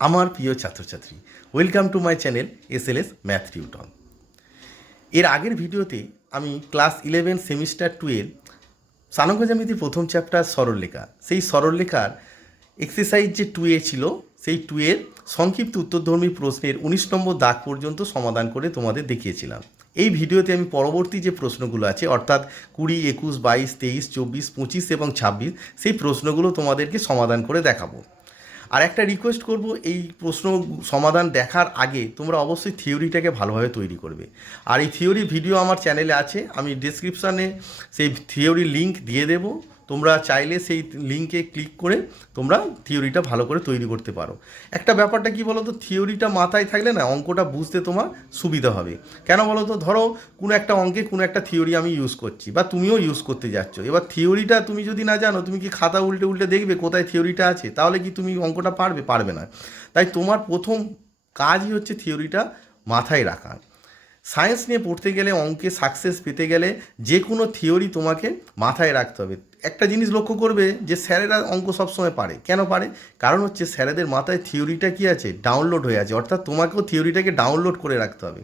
আমার প্রিয় ছাত্রছাত্রী, welcome to my channel SLS math tutor. এর আগের ভিডিওতে আমি ক্লাস 11 সেমিস্টার 2-এর সানক জ্যামিতির প্রথম চ্যাপ্টার সরলরেখা, সেই সরলরেখার এক্সারসাইজ যে 2A ছিল, সেই 2-এর সংক্ষিপ্ত উত্তরধর্মী প্রশ্নের 19 নম্বর দাগ পর্যন্ত সমাধান করে তোমাদের দেখিয়েছিলাম। এই ভিডিওতে আমি পরবর্তী যে প্রশ্নগুলো আছে, অর্থাৎ 20, 21, 22, 23, 24, 25 এবং 26, সেই প্রশ্নগুলো তোমাদেরকে সমাধান করে দেখাবো। আর একটা রিকোয়েস্ট করব, এই প্রশ্ন সমাধান দেখার আগে তোমরা অবশ্যই থিওরিটাকে ভালোভাবে তৈরি করবে। আর এই থিওরি ভিডিও আমার চ্যানেলে আছে, আমি ডেসক্রিপশানে সেই থিওরির লিঙ্ক দিয়ে দেবো। তোমরা চাইলে সেই লিঙ্কে ক্লিক করে তোমরা থিওরিটা ভালো করে তৈরি করতে পারো। একটা ব্যাপারটা কি বলো তো, থিওরিটা মাথায় থাকলে না অঙ্কটা বুঝতে তোমার সুবিধা হবে। কেন বলো তো, ধরো কোনো একটা অঙ্কে কোনো একটা থিওরি আমি ইউজ করছি বা তুমিও ইউজ করতে যাচ্ছ, এবার থিওরিটা তুমি যদি না জানো, তুমি কি খাতা উল্টে উল্টে দেখবে কোথায় থিওরিটা আছে? তাহলে কি তুমি অঙ্কটা পারবে না। তাই তোমার প্রথম কাজই হচ্ছে থিওরিটা মাথায় রাখা। সায়েন্স নিয়ে পড়তে গেলে, অঙ্কে সাকসেস পেতে গেলে যে কোনো থিওরি তোমাকে মাথায় রাখতে হবে। একটা জিনিস লক্ষ্য করবে যে স্যারেরা অঙ্ক সবসময় পারে। কেন পারে? কারণ হচ্ছে স্যারেদের মাথায় থিওরিটা কি আছে, ডাউনলোড হয়ে আছে। অর্থাৎ তোমাকেও থিওরিটাকে ডাউনলোড করে রাখতে হবে।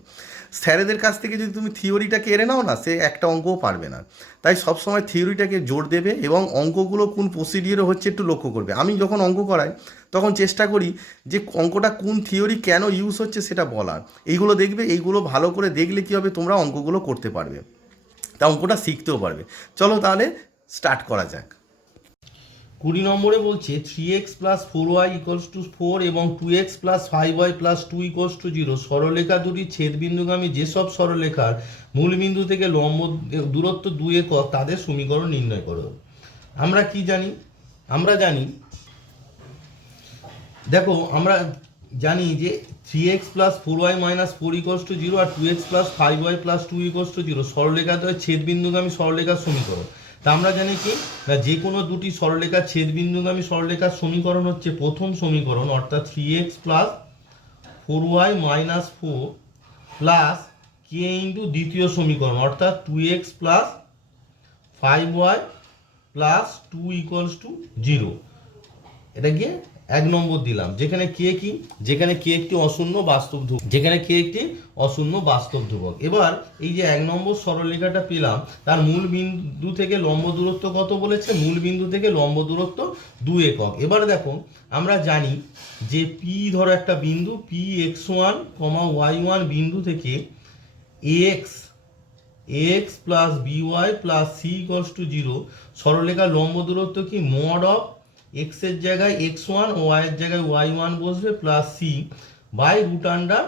স্যারেদের কাছ থেকে যদি তুমি থিওরিটাকে এড়ে নাও না, সে একটা অঙ্কও পারবে না। তাই সবসময় থিওরিটাকে জোর দেবে এবং অঙ্কগুলো কোন প্রসিডিওরে হচ্ছে একটু লক্ষ্য করবে। আমি যখন অঙ্ক করাই তখন চেষ্টা করি যে অঙ্কটা কোন থিওরি কেন ইউজ হচ্ছে সেটা বলার। এইগুলো দেখবে, এইগুলো ভালো করে দেখলে কী হবে, তোমরা অঙ্কগুলো করতে পারবে, তা অঙ্কটা শিখতেও পারবে। চলো তাহলে স্টার্ট করা যাক। 20 নম্বরে বলছে 3x plus 4y equals to 4 এবং 2x plus 5y plus 2 equals to 0 সরলরেখা দুটি ছেদবিন্দুগামী যেসব সরলরেখার মূলবিন্দু থেকে লম্ব দূরত্ব 2 একক তাদের সমীকরণ নির্ণয় করো। আমরা কি জানি? আমরা জানি, দেখো আমরা জানি যে 3x plus 4y minus 4 equals to 0 আর 2x plus 5y plus 2 equals to 0 সরলরেখা দ্বয় ছেদবিন্দুগামী সরলরেখার সমীকরণ। তা আমরা জানি কি, না যে কোনো দুটি সরলরেখার ছেদবিন্দুগামী সরলরেখার সমীকরণ হচ্ছে প্রথম সমীকরণ, অর্থাৎ 3x plus 4y minus 4 plus k into দ্বিতীয় সমীকরণ, অর্থাৎ 2x plus 5y plus 2 equals to 0। এটা গিয়ে 1 নম্বর দিলাম, যেখানে কে কি, যেখানে কে একটি অশূন্য বাস্তব ধ্রুবক, যেখানে কে একটি অশূন্য বাস্তব ধ্রুবক। এবার এই যে 1 নম্বর সরলরেখাটা পেলাম, তার মূল বিন্দু থেকে লম্ব দূরত্ব কত বলেছে? মূল বিন্দু থেকে লম্ব দূরত্ব 2 একক। এবার দেখো আমরা জানি যে পি, ধরো একটা বিন্দু পি x1, y1 বিন্দু থেকে ax plus by plus c equals to 0 সরলরেখার লম্ব দূরত্ব কি, মড অফ x এর জায়গায় x1 ও y এর জায়গায় y1 বসবে plus c by root under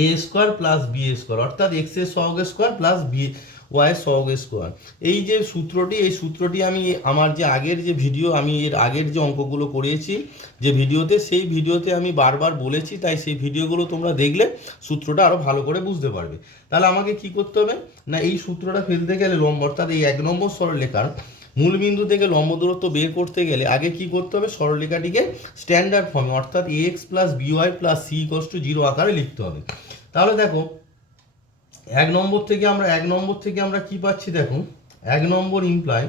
a square plus b square, অর্থাৎ x এর সহগ স্কোয়ার প্লাস b y এর সহগ স্কোয়ার। এই যে সূত্রটি, এই সূত্রটি আমি আমার যে আগের যে ভিডিও, আমি এর আগের যে অঙ্কগুলো করিয়েছি যে ভিডিওতে, সেই ভিডিওতে আমি বারবার বলেছি, তাই সেই ভিডিওগুলো তোমরা দেখলে সূত্রটা আরও ভালো করে বুঝতে পারবে। তাহলে আমাকে কি করতে হবে না, এই সূত্রটা ফেলতে গেলে লম্ব, অর্থাৎ এই 1 নম্বর সরলরেখার মূলবিন্দু থেকে লম্ব দূরত্ব বের করতে গেলে আগে কি করতে হবে, সরলরেখাটিকে স্ট্যান্ডার্ড ফর্মে, অর্থাৎ ax plus by plus c equals to 0 আকারে লিখতে হবে। তাহলে দেখো 1 নম্বর থেকে আমরা কি পাচ্ছি, দেখো 1 নম্বর ইমপ্লাই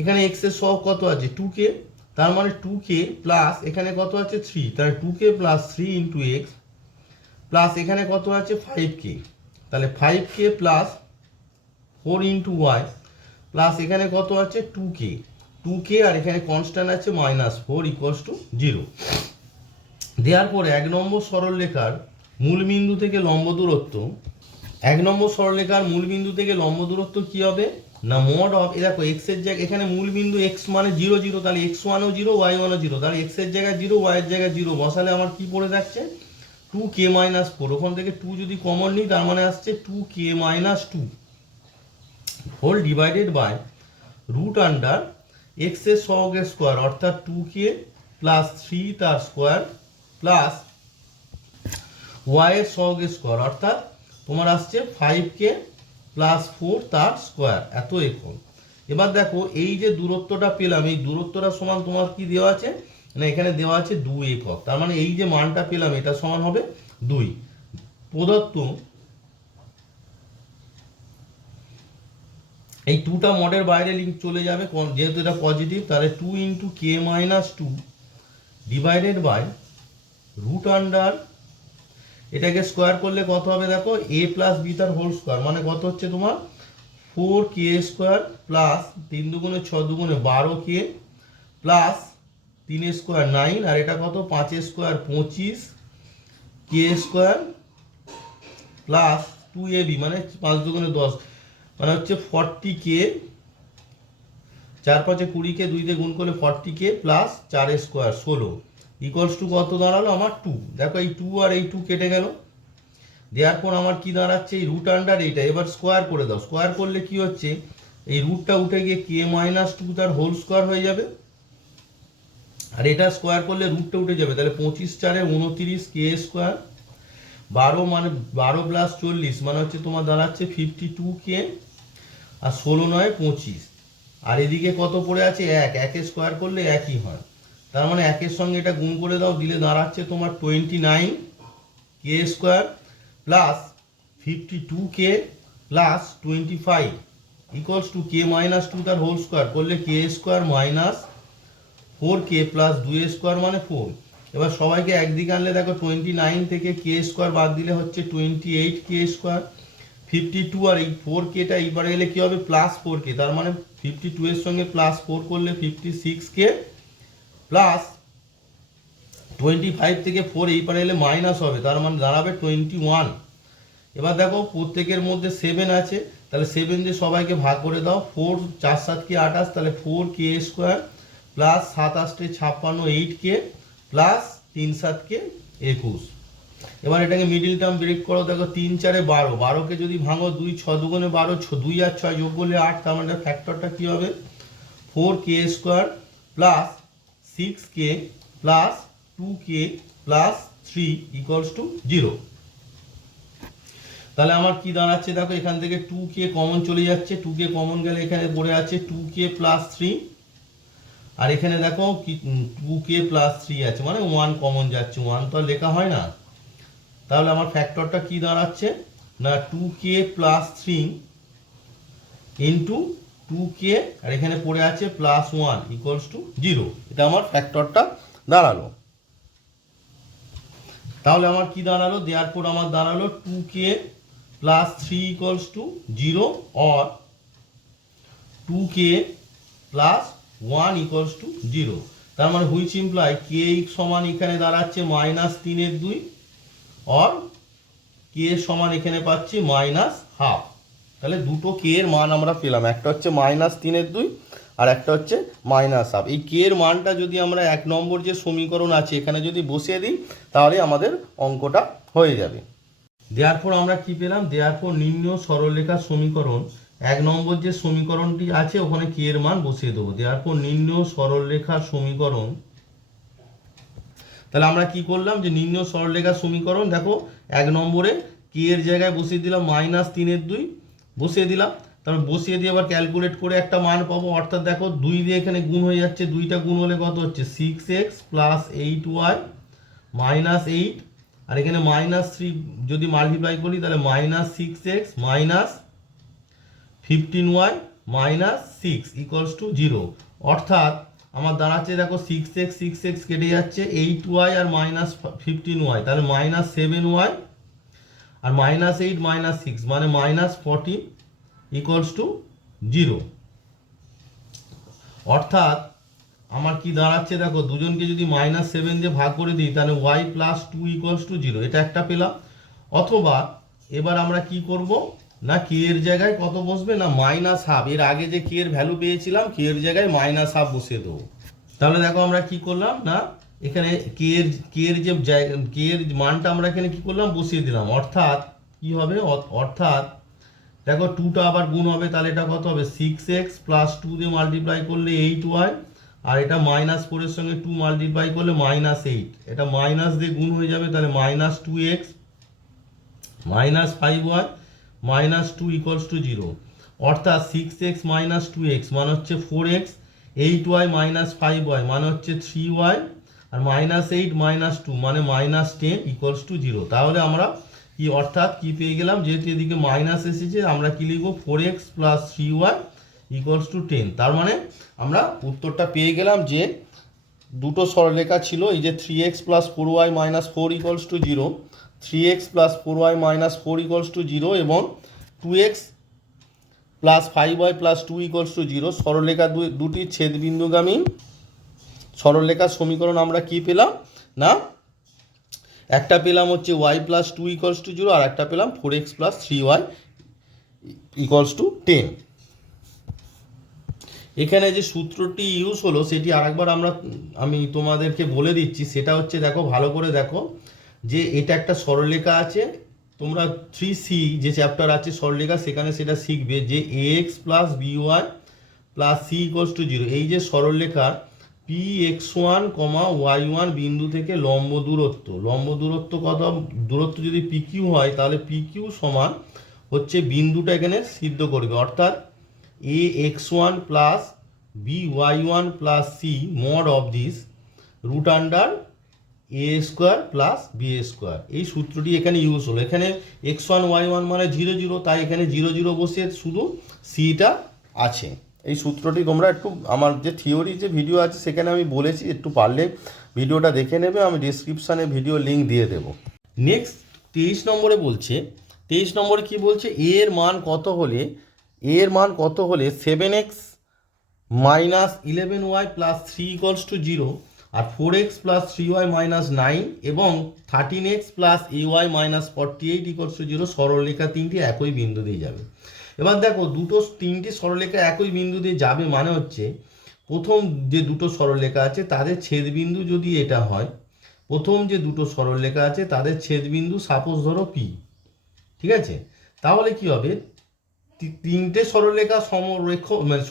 এখানে x এর সহগ কত আছে, 2k, তার মানে 2k প্লাস এখানে কত আছে 3, তাহলে 2k plus 3 into x plus এখানে কত আছে 5k, তাহলে 5k plus 4 into Y plus এখানে কত আছে 2k আর এখানে কনস্ট্যান্ট আছে -4 ইকুয়ালস টু 0। দেওয়ার পরে 1 নম্বর সরলরেখার মূলবিন্দু থেকে লম্ব দূরত্ব, 1 নম্বর সরলরেখার মূলবিন্দু থেকে লম্ব দূরত্ব কি হবে না, মড অফ, দেখো x এর জায়গায় এখানে মূলবিন্দু x মানে 0 0, তাহলে x1 ও 0 y1 ও 0, তাহলে x এর জায়গায় 0 y এর জায়গায় 0 বসালে আমার কি পড়ে যাচ্ছে 2k মাইনাস 4, ওখান থেকে 2 যদি কমন নিই তার মানে আসছে 2k minus 2 whole divided by root under x এর সহগ স্কোয়ার, অর্থাৎ 2k প্লাস 3 তার স্কোয়ার প্লাস y এর সহগ স্কোয়ার, অর্থাৎ তোমার আসছে 5k প্লাস 4 তার স্কোয়ার, এত একক। এবার দেখো এই যে দূরত্বটা পেলাম, এই দূরত্বটা সমান তোমার কি দেওয়া আছে না, এখানে দেওয়া আছে 2 একক, তার মানে এই যে মানটা পেলাম এটা সমান হবে 2। প্রদত্ত এই 2টা মডের বাইরে লিঙ্ক চলে যাবে, যেহেতু এটা পজিটিভ, তাহলে 2 into k minus 2 divided by root under, এটাকে স্কোয়ার করলে কত হবে দেখো, এ প্লাস বি তার হোল স্কোয়ার, মানে কত হচ্ছে তোমার 4k স্কোয়ার প্লাস 3 দুগুণে 6 দুগুণে 12k প্লাস 3 স্কোয়ার 9, আর এটা কত 5 square 25k square plus 2ab মানে 5 দুগুণে 10, মানে হচ্ছে 40k, 4 5 20কে 2 দিয়ে গুণ করলে 40k plus 4 square 16 equals to কত দাঁড়ালো আমার 2। দেখো এই 2 আর এই 2 কেটে গেল, দেওয়ার পর আমার কি দাঁড়াচ্ছে, এই রুট আন্ডার এইটা এবার স্কোয়ার করে দাও, স্কোয়ার করলে কি হচ্ছে, এই রুটটা উঠে গিয়ে k মাইনাস 2 তার হোল স্কোয়ার হয়ে যাবে, আর এটা স্কোয়ার করলে রুটটা উঠে যাবে, তাহলে 25 4 29k স্কোয়ার, 12 মানে 12 প্লাস 40 মানে হচ্ছে তোমার দাঁড়াচ্ছে 52k, আর 16 9 25, আর এদিকে কত পড়ে আছে 1, 1 স্কোয়ার করলে একই হয়, তার মানে 1 এর সঙ্গে এটা গুণ করে দাও, দিলে দাঁড়াচ্ছে তোমার 29k square plus 52k plus 25 equals to k minus 2 তার হোল স্কোয়ার করলে k square minus 4k plus 2 square মানে 4। এবার সবাইকে একদিকে আনলে দেখো 29 থেকে k স্কোয়ার বাদ দিলে হচ্ছে 28k স্কোয়ার, 52 আর এই 4kটা এইবারে এলে কি হবে প্লাস 4k, তার মানে 52 এর সঙ্গে প্লাস 4 করলে 56k প্লাস 25 থেকে 4 এই পারে এলে মাইনাস হবে, তার মানে দাঁড়াবে 21। এবার দেখো প্রত্যেকের মধ্যে 7 আছে, তাহলে 7 দিয়ে সবাইকে ভাগ করে দাও, 4 4 7 কে 28, তাহলে 4k square plus 7 8 56 8k plus 3 7 কে 21। এবার এটাকে মিডিল টার্ম ব্রেক করো, দেখো 3 4 12, 12কে যদি ভাঙো 2 6 দুগুণে 12, 2 আর 6 যোগ করলে 8, তার মানে ফ্যাক্টরটা কি হবে 4k square plus 6k plus 2k plus 3 equals to 0। তাহলে আমার কি দাঁড়াচ্ছে দেখো, এখান থেকে 2k কমন চলে যাচ্ছে, 2k কমন গেলে এখানে পড়ে আছে 2k প্লাস 3, আর এখানে দেখো কি 2k প্লাস 3 আছে, মানে 1 কমন যাচ্ছে, 1 তো আর লেখা হয় না, তাহলে আমার ফ্যাক্টরটা কি দাঁড়াচ্ছে না 2k প্লাস 3 ইন্টু 2k, আর এখানে পড়ে আছে প্লাস 1 ইকুয়ালস টু 0, এটা আমার ফ্যাক্টরটা দাঁড়ালো। তাহলে আমার কি দাঁড়ালো, দেওয়ার পর আমার দাঁড়ালো 2k plus 3 equals to 0 or 2k plus 1 equals to 0, তার মানে হুইচ ইমপ্লাই k সমান এখানে দাঁড়াচ্ছে মাইনাস 3/2 অর k সমান এখানে পাচ্ছি মাইনাস হাফ। তাহলে দুটো k এর মান আমরা পেলাম, একটা হচ্ছে মাইনাস 3/2 আর একটা হচ্ছে মাইনাস হাফ। এই k এর মানটা যদি আমরা 1 নম্বর যে সমীকরণ আছে এখানে যদি বসিয়ে দিই তাহলে আমাদের অঙ্কটা হয়ে যাবে। দেওয়ার পর আমরা কি পেলাম, দেওয়ার পর নির্ণয় সরলরেখার সমীকরণ 1 নম্বর যে সমীকরণটি আছে ওখানে k এর মান বসিয়ে দেবো, দেওয়ার পর নির্ণয় সরলরেখার সমীকরণ। তাহলে আমরা কি করলাম যে নির্ণয় সরলরেখার সমীকরণ, দেখো 1 নম্বরে k এর জায়গায় বসিয়ে দিলাম মাইনাস 3/2 বসিয়ে দিলাম, তারপর বসিয়ে দিয়ে আবার ক্যালকুলেট করে একটা মান পাবো, অর্থাৎ দেখো 2 দিয়ে এখানে গুণ হয়ে যাচ্ছে, 2টা গুণ হলে কত হচ্ছে 6x প্লাস 8y মাইনাস 8, আর এখানে মাইনাস 3 যদি মাল্টিপ্লাই করি তাহলে minus 6x minus 15y minus 6 equals to 0, অর্থাৎ আমার দাঁড়াচ্ছে দেখো 6x কেটে যাচ্ছে, 8y আর মাইনাস 15y, তাহলে মাইনাস 7y আর মাইনাস 8 মাইনাস 6 মানে মাইনাস 14 ইকুয়ালস টু 0, অর্থাৎ আমার কি দাঁড়াচ্ছে দেখো দুজনকে যদি মাইনাস 7 দিয়ে ভাগ করে দিই তাহলে y প্লাস 2 ইকুয়ালস টু 0, এটা একটা পেলাম। অথবা এবার আমরা কি করব না k এর জায়গায় কত বসবে না মাইনাস হাফ, এর আগে যে k এর ভ্যালু পেয়েছিলাম k এর জায়গায় মাইনাস হাফ বসিয়ে দেবো। তাহলে দেখো আমরা কি করলাম না এখানে k এর যে k এর মানটা আমরা এখানে কি করলাম বসিয়ে দিলাম, অর্থাৎ কি হবে, অর্থাৎ দেখো 2টা আবার গুণ হবে, তাহলে এটা কত হবে 6x প্লাস 2 দিয়ে মাল্টিপ্লাই করলে 8y, আর এটা মাইনাস 4 এর সঙ্গে 2 মাল্টিপ্লাই করলে মাইনাস 8, এটা মাইনাস দিয়ে গুণ হয়ে যাবে, তাহলে minus 2x minus 5y minus 2 equals to 0, অর্থাৎ 6x মাইনাস 2x মানে হচ্ছে 4x, 8y মাইনাস 5y মানে হচ্ছে 3y, আর মাইনাস 8 মাইনাস 2 মানে মাইনাস 10 ইকুয়ালস টু 0। তাহলে আমরা কি অর্থাৎ কি পেয়ে গেলাম, যেহেতু এদিকে মাইনাস এসেছে আমরা কি লিখবো 4x plus 3y equals to 10, তার মানে আমরা উত্তরটা পেয়ে গেলাম যে দুটো সরলরেখা ছিল, এই যে 3x plus 4y minus 4 equals to 0, 3x plus 4y minus 4 equals to 0 এবং 2x plus 5y plus 2 equals to 0 সরলরেখা দুটি ছেদবিন্দুগামী সরলরেখার সমীকরণ আমরা কি পেলাম না, একটা পেলাম হচ্ছে y প্লাস 2 ইকুয়ালস টু 0 আর একটা পেলাম 4x plus 3y equals to 10। এখানে যে সূত্রটি ইউজ হলো সেটি আরেকবার আমি তোমাদেরকে বলে দিচ্ছি, সেটা হচ্ছে দেখো ভালো করে দেখো যে এটা একটা সরলরেখা আছে, তোমরা 3C যে চ্যাপ্টার আছে সরলরেখা সেখানে সেটা শিখবে যে ax plus by plus c equals to 0, এই যে সরলরেখার px1, y1 বিন্দু থেকে লম্ব দূরত্ব কত, দূরত্ব যদি pq হয় তাহলে pq সমান হচ্ছে বিন্দুটা এখানে সিদ্ধ করবে, অর্থাৎ ax1 plus by1 plus c mod of this root under a square plus B square. এই সূত্রটি এখানে ইউজ হলো। এখানে x1 y1 মানে 0 0, তাই এখানে 0 0 বসে শুধু সিটা আছে। এই সূত্রটি তোমরা একটু আমার যে থিওরি যে ভিডিও আছে সেখানে আমি বলেছি, একটু পারলে ভিডিওটা দেখে নেবে, আমি ডিসক্রিপশানে ভিডিও লিঙ্ক দিয়ে দেবো। নেক্সট 23 নম্বরে বলছে, 23 নম্বরে কি বলছে, a এর মান কত হলে 7x minus 11y plus 3 equals to 0 আর 4x প্লাস 3y মাইনাস 9 এবং 13x plus ay minus 48 equals to 0 সরলরেখা তিনটি একই বিন্দু দিয়ে যাবে। এবার দেখো তিনটি সরলরেখা একই বিন্দু দিয়ে যাবে মানে হচ্ছে প্রথম যে দুটো সরলরেখা আছে তাদের ছেদবিন্দু যদি এটা হয়, প্রথম যে দুটো সরলরেখা আছে তাদের ছেদবিন্দু সাপোজ ধরো P, ঠিক আছে, তাহলে কি হবে, তিনটে সরলরেখা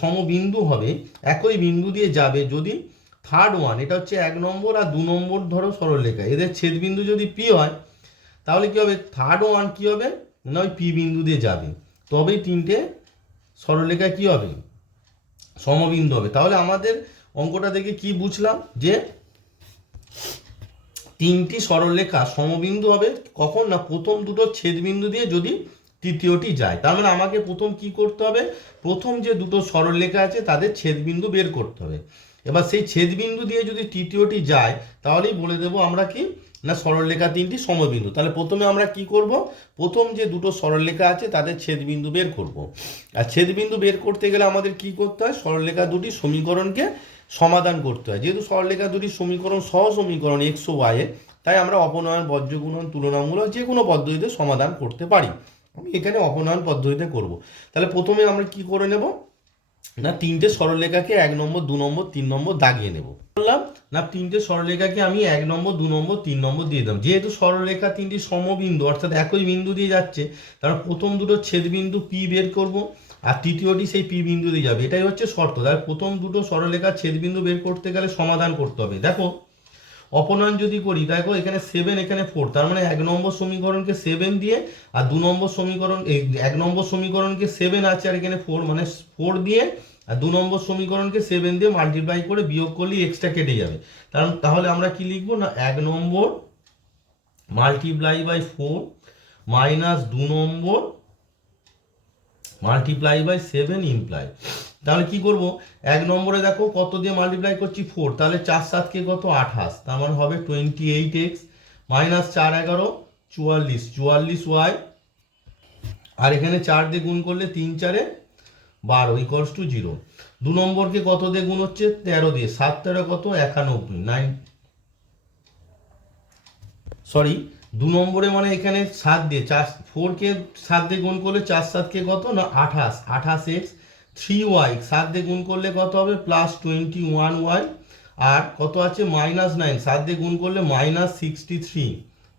সমবিন্দু হবে, একই বিন্দু দিয়ে যাবে যদি থার্ড ওয়ান, এটা হচ্ছে 1 নম্বর আর 2 নম্বর ধরো সরলরেখা, এদের ছেদবিন্দু যদি P হয় তাহলে কি হবে, থার্ড ওয়ান কি হবে না ওই P বিন্দু দিয়ে যাবে, তবেই তিনটে সরলরেখা কি হবে, সমবিন্দু হবে। তাহলে আমাদের অঙ্কটা দেখে কি বুঝলাম যে তিনটি সরলরেখা সমবিন্দু হবে কখন না, প্রথম দুটো ছেদবিন্দু দিয়ে যদি তৃতীয়টি যায়। তার মানে আমাকে প্রথম কি করতে হবে, প্রথম যে দুটো সরলরেখা আছে তাদের ছেদবিন্দু বের করতে হবে। এবার সেই ছেদবিন্দু দিয়ে যদি তৃতীয়টি যায় তাহলেই বলে দেবো আমরা কি না সরলরেখা তিনটি সমবিন্দু। তাহলে প্রথমে আমরা কি করব, প্রথম যে দুটো সরলরেখা আছে তাদের ছেদবিন্দু বের করব। আর ছেদবিন্দু বের করতে গেলে আমাদের কি করতে হয়, সরলরেখা দুটি সমীকরণকে সমাধান করতে হয়। যেহেতু সরলরেখা দুটি সমীকরণ সমীকরণ x ও y এর, তাই আমরা অপনয়ন, বজ্রগুণন, তুলনামূলক যে কোনো পদ্ধতিতে সমাধান করতে পারি। আমি এখানে অপনয়ন পদ্ধতিতে করব। তাহলে প্রথমে আমরা কি করে নেব না, তিনটে সরলরেখাকে 1 নম্বর 2 নম্বর 3 নম্বর দাগিয়ে নেব। বললাম না তিনটে সরলরেখাকে আমি 1 নম্বর 2 নম্বর 3 নম্বর দিয়ে দিলাম। যেহেতু সরলরেখা তিনটি সমবিন্দু অর্থাৎ একই বিন্দু দিয়ে যাচ্ছে, তার প্রথম দুটো ছেদবিন্দু P বের করব আর তৃতীয়টি সেই P বিন্দু দিয়ে যাবে, এটাই হচ্ছে শর্ত। তাহলে প্রথম দুটো সরলরেখার ছেদবিন্দু বের করতে গেলে সমাধান করতে হবে। দেখো অপনয়ন যদি করি, দেখো এখানে 7 এখানে 4, তার মানে 1 নম্বর সমীকরণকে 7 দিয়ে আর 2 নম্বর সমীকরণ 1 নম্বর সমীকরণকে 7 আছে আর এখানে 4 মানে 4 দিয়ে আর 2 নম্বর সমীকরণকে 7 দিয়ে মাল্টিপ্লাই করে বিয়োগ করলে এক্সট্রা কেটে যাবে। তাহলে আমরা কি লিখবো না 1 নম্বর মাল্টিপ্লাই বাই 4 মাইনাস 2 নম্বর মাল্টিপ্লাই বাই 7 ইমপ্লাই। তাহলে কি করব, 1 নম্বরে দেখো কত দিয়ে মাল্টিপ্লাই করছি 4, তাহলে 4 7 কে কত 28, তার মানে হবে 28x মাইনাস 4 11 44y আর এখানে 4 দিয়ে গুণ করলে 3 4 12 ইকুয়ালস টু 0। 2 নম্বরকে কত দিয়ে গুণ হচ্ছে 13 দিয়ে, 7 13 কত 91 2 নম্বরে মানে এখানে 7 দিয়ে 4 কে 7 দিয়ে গুণ করলে 4 7 কে কত না 28x 3y 7 দিয়ে গুণ করলে কত হবে প্লাস 21y আর কত আছে মাইনাস 9 7 দিয়ে গুণ করলে মাইনাস 63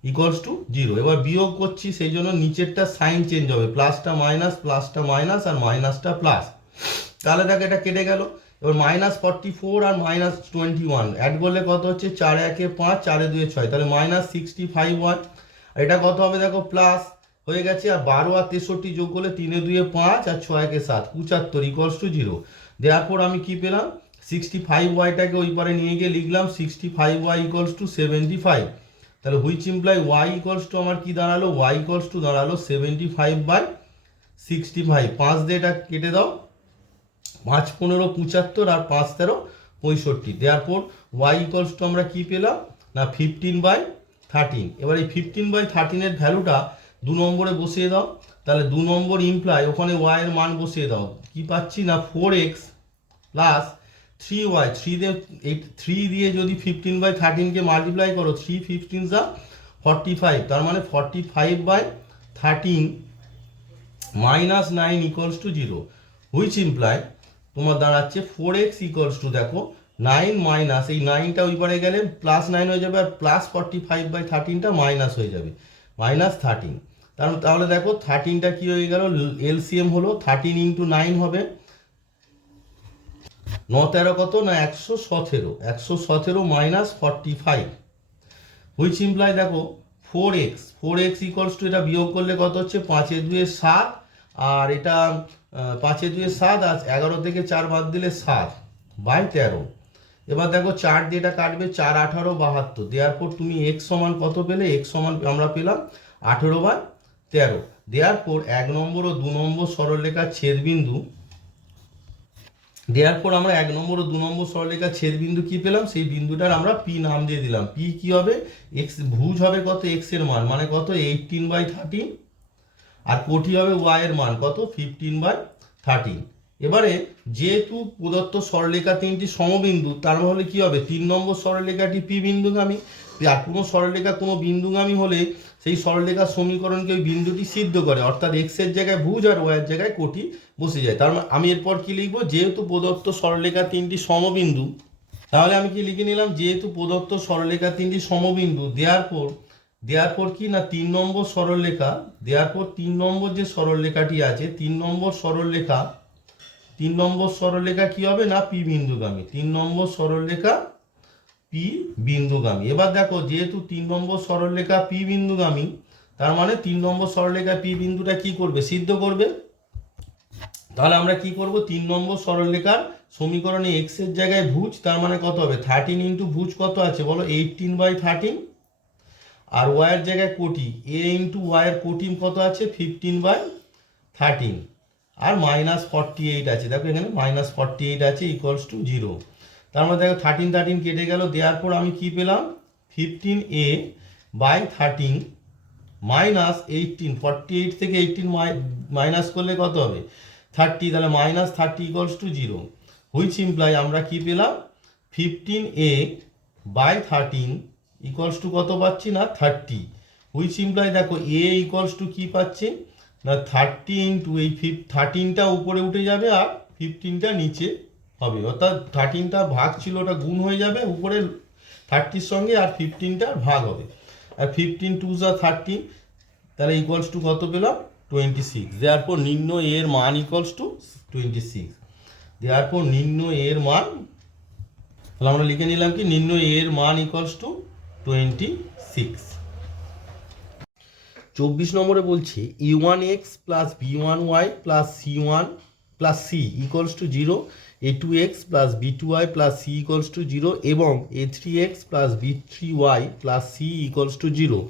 ইকুয়ালস টু 0। এবার বিয়োগ করছি সেই জন্য নিচেরটা সাইন চেঞ্জ হবে, প্লাসটা মাইনাস আর মাইনাসটা প্লাস। তাহলে দেখো এটা কেটে গেল। এবার মাইনাস 44 আর মাইনাস 21 অ্যাড করলে কত হচ্ছে 4 1 5 4 2 6, তাহলে মাইনাস 65y। এটা কত হবে দেখো প্লাস হয়ে গেছে, আর 12 আর 63 যোগ করলে 3 2 5 আর 6 1 7 75 ইকুয়ালস টু 0। দেয়ারপর আমি কি পেলাম 65yটাকে ওই পারে নিয়ে গিয়ে লিখলাম 65y ইকুয়ালস টু 75। তাহলে which imply y equals two আমার কি দাঁড়ালো, y ইকুয়ালস টু দাঁড়ালো 75/65। 5 দিয়ে এটা কেটে দাও, 5 15 75 আর 5 13 65। দেওয়ার পর ওয়াই ইকলস টু আমরা কি পেলাম না 15/13। এবার এই 15/13 ভ্যালুটা 2 নম্বরে বসিয়ে দাও, তাহলে 2 নম্বর ইমপ্লাই ওখানে ওয়াই এর মান বসিয়ে দাও, কি পাচ্ছি না 4x প্লাস 3y। 3 দিয়ে যদি 15/13 মাল্টিপ্লাই করো, 3 15 যা 45, তার মানে 45/13 minus 9 equals to 0, which imply তোমার দাঁড়াচ্ছে 4x ইকুয়ালস টু দেখো 9 মাইনাস এই 9টা ওই পারে গেলে প্লাস 9 হয়ে যাবে, আর প্লাস 45/13টা মাইনাস হয়ে যাবে মাইনাস 13। তাহলে দেখো 13টা কি হয়ে গেল, এলসিএম হলো 13 ইন্টু 9 হবে 9 13 কত না 117, 117 মাইনাস 45, হুইচ ইমপ্লাই দেখো 4x ইকুয়ালস টু এটা বিয়োগ করলে কত হচ্ছে 5 এর 2 7, আর এটা 5 এর 2 7, আর 11 থেকে 4 বাদ দিলে 7/13। এবার দেখো 4 দিয়ে এটা কাটবে, 4 18 72, দেওয়ার পর তুমি x সমান কত পেলে, x সমান আমরা পেলাম 18/13। দেওয়ার পর 1 নম্বর ও 2 নম্বর সরলরেখার ছেদবিন্দু, দেওয়ার পর আমরা 1 নম্বর ও 2 নম্বর সরলরেখার ছেদবিন্দু কি পেলাম, সেই বিন্দুটার আমরা পি নাম দিয়ে দিলাম। পি কি হবে, এক্স ভুজ হবে কত, এক্স এর মান মানে কত 18/13, আর কোটি হবে ওয়াই এর মান কত 15/13। এবারে যেহেতু প্রদত্ত সরলরেখা তিনটি সমবিন্দু, তার মানে কি হবে 3 নম্বর সরলরেখাটি পি বিন্দুগামী, আর কোনো সরলরেখা কোনো বিন্দুগামী হলে সেই সরলরেখার সমীকরণকে ওই বিন্দুটি সিদ্ধ করে, অর্থাৎ এক্স এর জায়গায় ভুজ আর ওয়াই এর জায়গায় কোটি বসে যায়। তার মানে আমি এরপর কি লিখবো, যেহেতু প্রদত্ত সরলরেখা তিনটি সমবিন্দু, তাহলে আমি কি লিখে নিলাম, যেহেতু প্রদত্ত সরলরেখা তিনটি সমবিন্দু, দেওয়ার পর কি না 3 নম্বর সরলরেখা, দেওয়ার পর 3 নম্বর যে সরলরেখাটি আছে, 3 নম্বর সরলরেখা কি হবে না পি বিন্দুগামী, 3 নম্বর সরলরেখা পি বিন্দুগামী। এবার দেখো যেহেতু 3 নম্বর সরলরেখা পি বিন্দুগামী, তার মানে 3 নম্বর সরলরেখা পি বিন্দুটা কি করবে, সিদ্ধ করবে। তাহলে আমরা কি করব, 3 নম্বর সরলরেখার সমীকরণে x এর জায়গায় ভুজ, তার মানে কত হবে 13 ইন্টু ভুজ কত আছে বলো 18/13, আর y এর জায়গায় কোটি a ইন্টু y এর কোটি কত আছে 15/13, আর মাইনাস 48 আছে, দেখো এখানে মাইনাস 48 আছে ইকুয়ালস টু 0। তার মধ্যে দেখো 13 কেটে গেল, দেওয়ার পর আমি কি পেলাম 15a/13 মাইনাস 18, 48 থেকে 18 মাইনাস করলে কত হবে 30, তাহলে minus 30 equals to 0, which imply আমরা কি পেলাম 15a/13 ইকুয়ালস টু কত পাচ্ছি না 30, হুইচ ইমপ্লাই দেখো a ইকুয়ালস টু কি পাচ্ছি না 30 ইন্টু এই 13টা উপরে উঠে যাবে আর 15টা নিচে হবে, অর্থাৎ 13টা ভাগ ছিল ওটা গুণ হয়ে যাবে উপরে 30-র সঙ্গে, আর 15টার ভাগ হবে, আর 15 2 যা 30, তাহলে ইকুয়ালস টু কত পেলাম 26। দেওয়ারপর নির্ণয় এর মান ইকুয়ালস টু 26। দেওয়ারপর নির্ণয় এর মান, তাহলে আমরা লিখে নিলাম কি নির্ণয় এর মান ইকুয়ালস টু 26। 24 নম্বরে বলছে a1x plus b1y plus c1 plus c equals to 0, a2x plus b2y plus c equals to 0 এবং a3x plus b3y plus c equals to 0।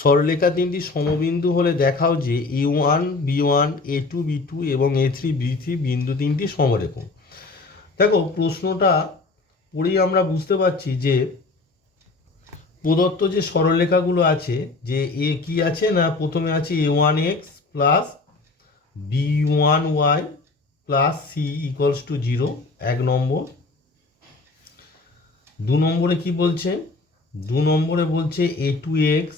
সরলরেখা তিনটি সমবিন্দু হলে দেখাও যে a1 b1 a2 b2 এবং a3 b3 বিন্দু তিনটি সমরেখ। দেখো প্রশ্নটা পড়েই আমরা বুঝতে পারছি যে প্রদত্ত যে সরলরেখাগুলো আছে, যে এ কি আছে না প্রথমে আছে a1x plus b1y plus c equals to 0 1 নম্বর। 2 নম্বরে কি বলছে, 2 নম্বরে বলছে a2x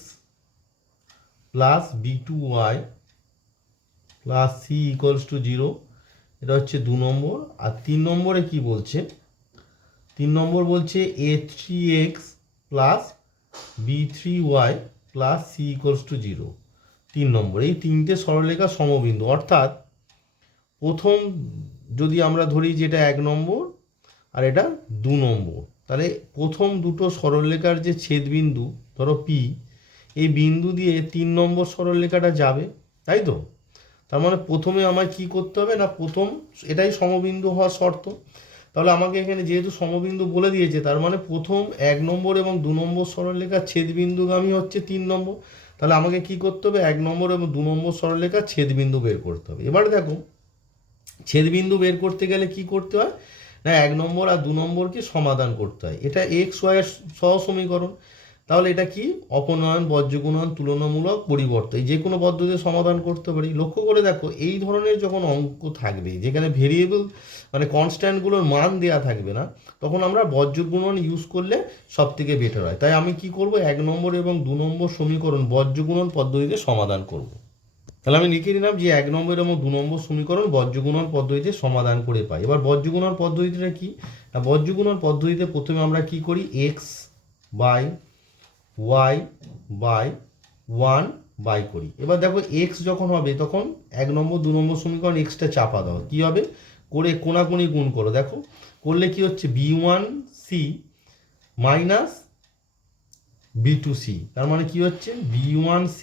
plus b2y plus c equals to 0, এটা হচ্ছে 2 নম্বর। আর 3 নম্বরে কি বলছে, 3 নম্বর বলছে a3x plus b3y plus c equals to 0 3 নম্বর। এই তিনটে সরলরেখা সমবিন্দু, অর্থাৎ প্রথম যদি আমরা ধরি যেটা 1 নম্বর আর এটা 2 নম্বর, তাহলে প্রথম দুটো সরলরেখার যে ছেদবিন্দু ধরো পি, এই বিন্দু দিয়ে 3 নম্বর সরলরেখাটা যাবে, তাই তো। তার মানে প্রথমে আমার কি করতে হবে না, প্রথম এটাই সমবিন্দু হওয়ার শর্ত, তাহলে আমাকে এখানে যেহেতু সমবিন্দু বলে দিয়েছে, তার মানে প্রথম 1 নম্বর এবং 2 নম্বর সরলরেখার ছেদবিন্দুগামী হচ্ছে 3 নম্বর, তাহলে আমাকে কি করতে হবে 1 নম্বর এবং 2 নম্বর সরলরেখার ছেদবিন্দু বের করতে হবে। এবার দেখো ছেদবিন্দু বের করতে গেলে কি করতে হয় না 1 নম্বর আর 2 নম্বরকে সমাধান করতে হয়। এটা এক্স ওয়াই এর সহ সমীকরণ। তাহলে এটা কি অপনয়ন, বজ্রগুণন, তুলনামূলক পরিবর্তন, এই যে কোনো পদ্ধতিতে সমাধান করতে পারি। লক্ষ্য করে দেখো এই ধরনের যখন অঙ্ক থাকবে যেখানে ভেরিয়েবল মানে কনস্ট্যান্টগুলোর মান দেওয়া থাকবে না, তখন আমরা বজ্রগুণন ইউজ করলে সব থেকে বেটার হয়। তাই আমি কি করব, 1 নম্বর এবং 2 নম্বর সমীকরণ বজ্রগুণন পদ্ধতিতে সমাধান করব। তাহলে আমি লিখে নিলাম যে 1 নম্বর এবং 2 নম্বর সমীকরণ বজ্রগুণন পদ্ধতিতে সমাধান করে পাই। এবার বজ্রগুণন পদ্ধতিটা কি, না বজ্রগুণন পদ্ধতিতে প্রথমে আমরা কি করি, x by y by 1 by করি। এবার দেখো এক্স যখন হবে তখন 1 নম্বর 2 নম্বর সমীকরণ এক্সটা চাপা দাও, কি হবে, করে কোনাকুনি গুণ করো। দেখো করলে কি হচ্ছে, b1c মাইনাস b2c, তার মানে কি হচ্ছে b1c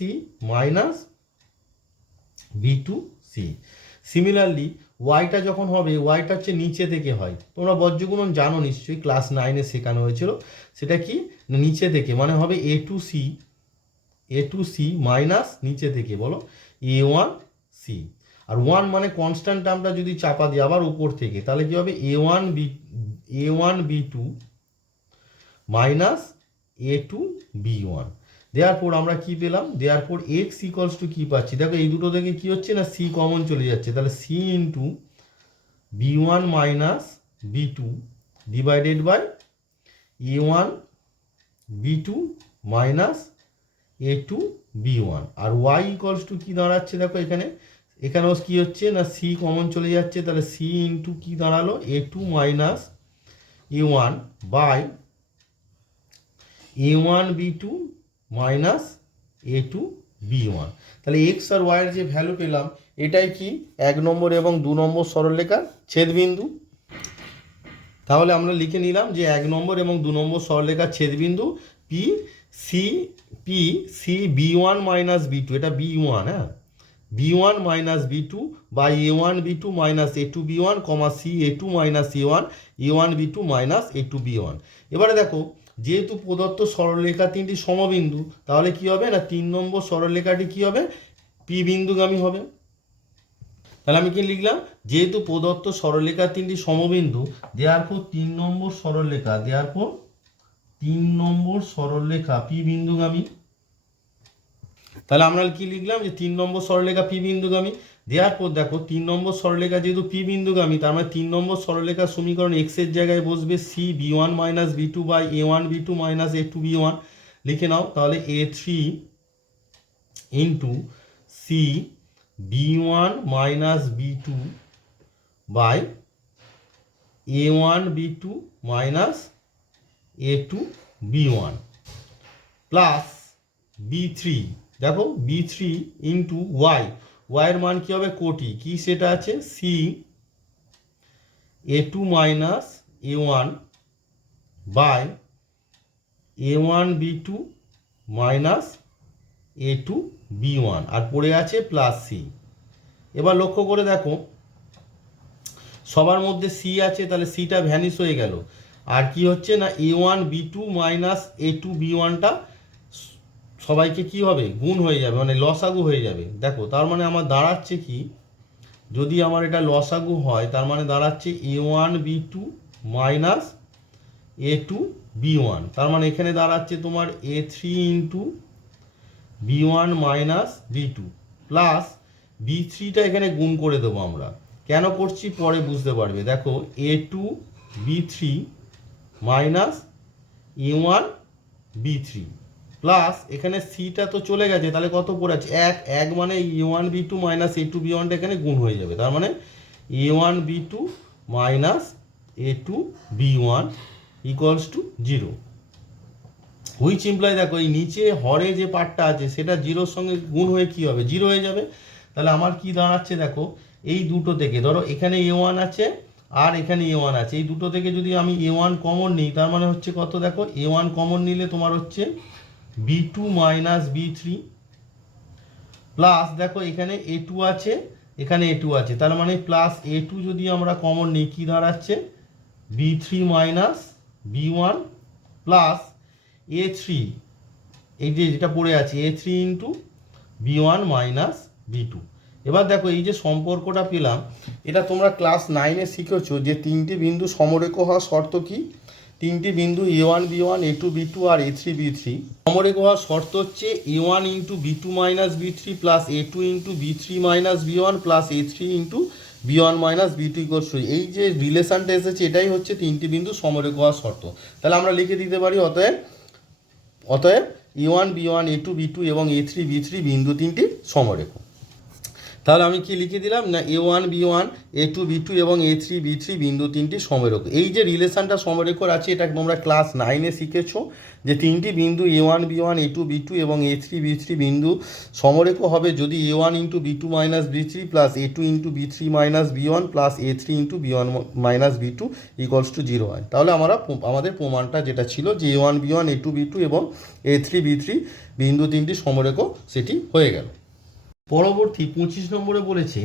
মাইনাস b2c। সিমিলারলি ওয়াইটা যখন হবে, ওয়াইটা হচ্ছে নিচে থেকে হয়, তোমরা বজ্রগুণন জানো নিশ্চয়ই, ক্লাস 9-এ শেখানো হয়েছিল। সেটা কি, নিচে থেকে মানে হবে a2c মাইনাস নিচে থেকে বলো a1c। আর 1 মানে কনস্ট্যান্ট টার্মটা যদি চাপা দিই আবার উপর থেকে, তাহলে কি হবে a1b2 মাইনাস a2b1। দেয়ারপর আমরা কি পেলাম, দেয়ারপর x ইকুয়ালস টু কি পাচ্ছি, দেখো এই দুটো থেকে কি হচ্ছে না, c কমন চলে যাচ্ছে, তাহলে c into b1 minus b2 divided by a1 b2 minus a2b1। আর y ইকুয়ালস টু কি দাঁড়াচ্ছে, দেখো এখানেও কি হচ্ছে না, c কমন চলে যাচ্ছে, তাহলে c ইন্টু কি দাঁড়ালো a2 minus a1 by a1b2 minus a2b1। তাহলে x আর y এর যে ভ্যালু পেলাম, এটাই কি 1 নম্বর এবং 2 নম্বর সরলরেখার ছেদবিন্দু। তাহলে আমরা লিখে নিলাম যে 1 নম্বর এবং 2 নম্বর সরলরেখার ছেদবিন্দু P C b1 minus b2, এটা b1, হ্যাঁ, b1 minus b2 by a1 b2 minus a2 b1 কমা c a2 minus a1 a1 b2 minus a2 b1। এবারে দেখো যেহেতু প্রদত্ত সরলরেখা তিনটি সমবিন্দু, তাহলে কি হবে না 3 নম্বর সরলরেখাটি কি হবে, পি বিন্দুগামী হবে। তাহলে আমি কি লিখলাম, যেহেতু প্রদত্ত সরলরেখা তিনটি সমবিন্দু, দেয়ারপর 3 নম্বর সরলরেখা, দেয়ারপর 3 নম্বর সরলরেখা পি বিন্দুগামী। তাহলে আমরা কি লিখলাম যে 3 নম্বর সরলরেখা পি বিন্দুগামী। দেয়ারপর দেখো 3 নম্বর সরলরেখা যেহেতু পি বিন্দুগামী, তার মানে 3 নম্বর সরলরেখার সমীকরণ x এর জায়গায় বসবে c b1 minus b2 by a1 b2 minus a2 b1। লিখে নাও তাহলে a3 into c b1 minus b2 by a1 b2 minus a2 b1 plus b3, দেখো b3 ইন্টু y, এর মান কি হবে কোটি, কি সেটা আছে c a2 minus a1 by a1 b2 minus a2 b1, আর পড়ে আছে প্লাস c। এবার লক্ষ্য করে দেখো সবার মধ্যে c আছে, তাহলে cটা ভ্যানিশ হয়ে গেল, আর কি হচ্ছে না a1 b2 মাইনাস a2 b1টা সবাইকে কি হবে, গুণ হয়ে যাবে, মানে লসাগু হয়ে যাবে। দেখো তার মানে আমার দাঁড়াচ্ছে কি, যদি আমার এটা লসাগু হয় তার মানে দাঁড়াচ্ছে a1 b2 minus a2 b1, তার মানে এখানে দাঁড়াচ্ছে তোমার a3 into b1 minus b2 plus b3টা এখানে গুণ করে দেবো আমরা, কেন করছি পরে বুঝতে পারবে। দেখো a2 b3 minus a1 b3 plus এখানে সিটা তো চলে গেছে, তাহলে কত পড়ে আছে এক মানে a1 b2 মাইনাস a2 b1টা এখানে গুণ হয়ে যাবে, তার মানে a1 b2 minus a2 b1 equals to 0। Which imply দেখো এই নিচে হরে যে পার্টটা আছে সেটা 0-র সঙ্গে গুণ হয়ে কি হবে, 0 হয়ে যাবে। তাহলে আমার কি দাঁড়াচ্ছে দেখো, এই দুটো থেকে ধরো এখানে a1 আছে আর এখানে a1 আছে, এই দুটো থেকে যদি আমি a1 কমন নিই তার মানে হচ্ছে কত, দেখো a1 কমন নিলে তোমার হচ্ছে b2 মাইনাস b3 প্লাস দেখো এখানে a2 আছে এখানে a2 আছে, তার মানে প্লাস a2 যদি আমরা কমন নিই কি দাঁড়াচ্ছে b3 minus b1 plus a3, এই যে যেটা পড়ে আছে a3 into b1 minus b2। এবার দেখো এই যে সম্পর্কটা পেলাম, এটা তোমরা ক্লাস 9-এ শিখেছো যে তিনটি বিন্দু সমরেখ হওয়ার শর্ত কি? তিনটি বিন্দু A1 B1 A2 B2 আর A3 B3 সমরেখ হওয়ার শর্ত হচ্ছে A1 into B2 minus B3 plus A2 into B3 minus B1 plus A3 into B1 minus B2 equals to, এই যে রিলেশনটা এসেছে এটাই হচ্ছে তিনটি বিন্দু সমরেখ হওয়ার শর্ত। তাহলে আমরা লিখে দিতে পারি অতএব A1 B1 A2 B2 এবং A3 B3 বিন্দু তিনটি সমরেখ। তাহলে আমি কি লিখে দিলাম না A1 B1 A2 B2 এবং A3 B3 বিন্দু তিনটি সমরেখ। এই যে রিলেশনটা সমরেখর আছে এটা তোমরা ক্লাস 9-এ শিখেছো যে তিনটি বিন্দু A1 B1 A2 B2 এবং A3 B3 বিন্দু সমরেখ হবে যদি A1 into B2 minus B3 plus A2 into B3 minus B1 plus A3 into B1 minus B2 equals to 0 হয়। তাহলে আমাদের প্রমাণটা যেটা ছিল যে A1 B1 A2 B2 এবং A3 B3 বিন্দু তিনটি সমরেখ সেটি হয়ে গেল। পরবর্তী 25 নম্বরে বলেছে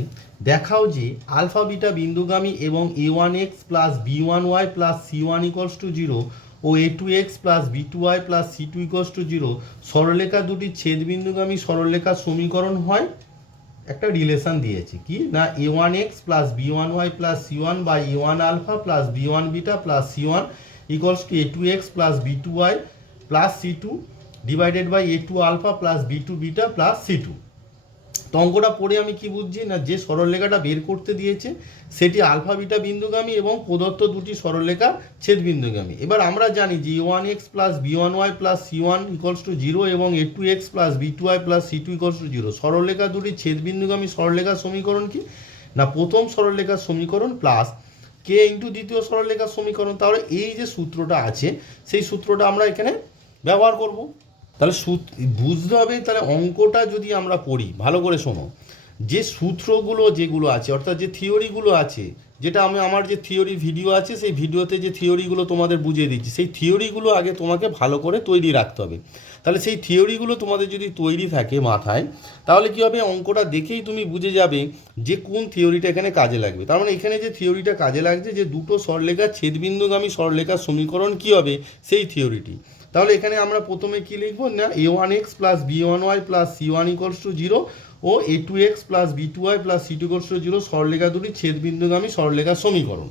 দেখাও যে আলফা বিটা বিন্দুগামী এবং A1x plus B1y plus C1 equals to 0 ও A2x plus B2y plus C2 equals to 0 সরলরেখা দুটি ছেদবিন্দুগামী সরলরেখার সমীকরণ হয়। একটা রিলেশন দিয়েছে কি না A1x plus B1y plus C1 by A1 alpha plus B1 beta plus C1 equals to A2x plus B2y plus C2 divided by A2 alpha plus B2 beta plus C2। তো অঙ্কটা পড়ে আমি কি বুঝছি না যে সরলরেখাটা বের করতে দিয়েছে সেটি আলফা বিটা বিন্দুগামী এবং প্রদত্ত দুটি সরলরেখা ছেদবিন্দুগামী। এবার আমরা জানি যে A1x plus B1y plus C1 equals to 0 এবং A2x plus B2y plus C2 equals to 0। সরলরেখা দুটি ছেদবিন্দুগামী সরলরেখার সমীকরণ কি না প্রথম সরলরেখার সমীকরণ প্লাস কে ইন্টু দ্বিতীয় সরলরেখার সমীকরণ। তাহলে এই যে সূত্রটা আছে সেই সূত্রটা আমরা এখানে ব্যবহার করব। তাহলে বুঝতে হবে। তাহলে অঙ্কটা যদি আমরা পড়ি ভালো করে শোনো, যে সূত্রগুলো যেগুলো আছে অর্থাৎ যে থিওরিগুলো আছে, যেটা আমার যে থিওরি ভিডিও আছে সেই ভিডিওতে যে থিওরিগুলো তোমাদের বুঝিয়ে দিচ্ছি সেই থিওরিগুলো আগে তোমাকে ভালো করে তৈরি রাখতে হবে। তাহলে সেই থিওরিগুলো তোমাদের যদি তৈরি থাকে মাথায় তাহলে কী হবে অঙ্কটা দেখেই তুমি বুঝে যাবে যে কোন থিওরিটা এখানে কাজে লাগবে। তার মানে এখানে যে থিওরিটা কাজে লাগছে যে দুটো সরলরেখার ছেদবিন্দুগামী সরলরেখার সমীকরণ কী হবে সেই থিওরিটি। তাহলে এখানে আমরা প্রথমে কি লিখব না A1x plus B1y plus C1 equals to 0 ও A2x plus B2y plus C2 equals to 0 সরলরেখা দুটি ছেদবিন্দুগামী সরলরেখার সমীকরণ।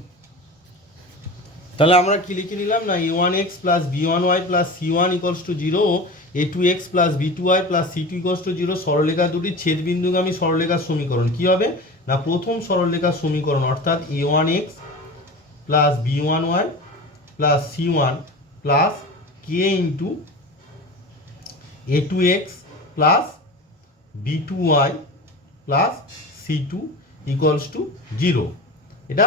তাহলে আমরা কি লিখে নিলাম না A1x plus B1y plus C1 equals to 0 ও A2x plus B2y plus C2 equals to 0 সরলরেখা দুটি ছেদবিন্দুগামী সরলরেখার সমীকরণ কি হবে না প্রথম সরলরেখার সমীকরণ অর্থাৎ A1x plus B1y plus C1 plus k into A2x plus B2y plus C2 equals to 0। এটা